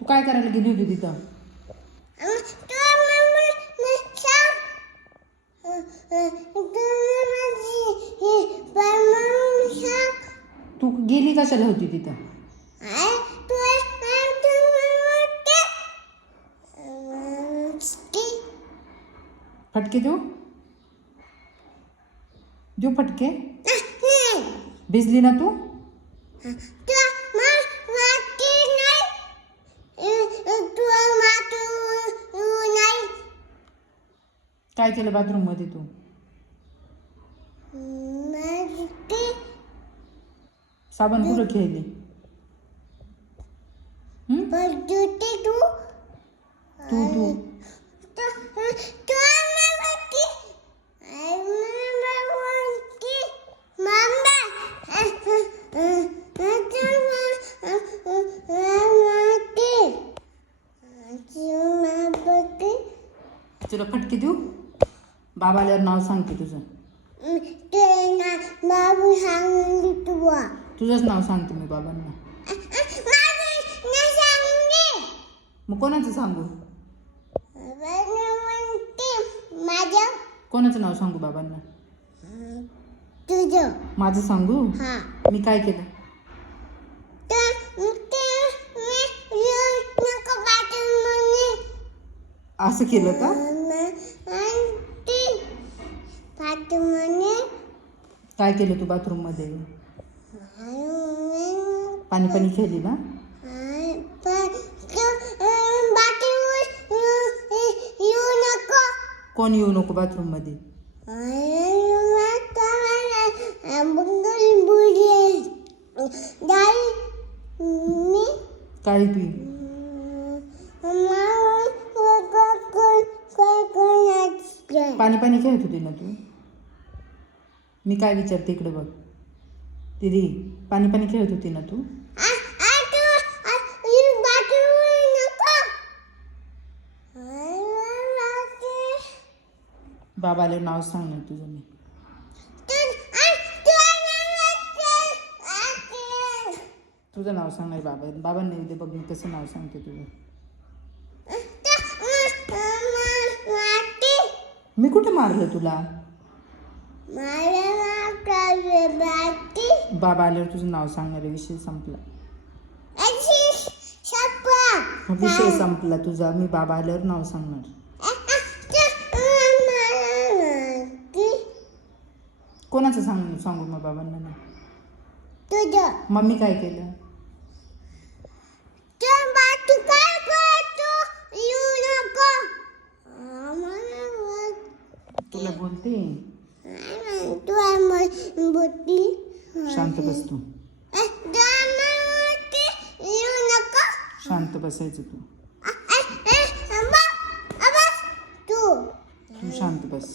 तू काय करायला गेली होती तिथं? तू गेली कशाला होती तिथं? फटके देऊ देऊ फटके? भिजली ना तू? काय केलं बाथरूम मध्ये तू? साबण कुठं खेळली? तू तू तुला फटके देऊ? बाबा आल्यावर नाव सांगते तुझं. तुझंच नाव सांगते मी बाबांना. मग कोणाचं सांगू? कोणाचं नाव सांगू बाबांना? माझं सांगू? मी काय केलं? असं केलं का? काय केलं तू बाथरूम मध्ये? पाणी पाणी खेळली ना? कोण येऊ नको बाथरूम मध्ये? काय तू पाणी पाणी खेळत होती ना तू? मी काय विचारते इकडे बघ. दीदी पाणी पाणी खेळत होती ना तू? बाबाला नाव सांग ना तुझं. मी तुझं नाव सांगणार बाबा. बाबांना उद्या बघ मी कसं नाव सांगते तुझं. मी कुठे मारलं तुला? बाबा आल्यावर तुझं नाव सांगणार. विषय संपला. विषय संपला तुझा. मी बाबा आल्यावर नाव सांगणार. कोणाचं सांगू मग बाबांना ना? मम्मी काय केलं? तुला बोलते. शांत बस तू. शांत बसायचं तू. तू शांत बस.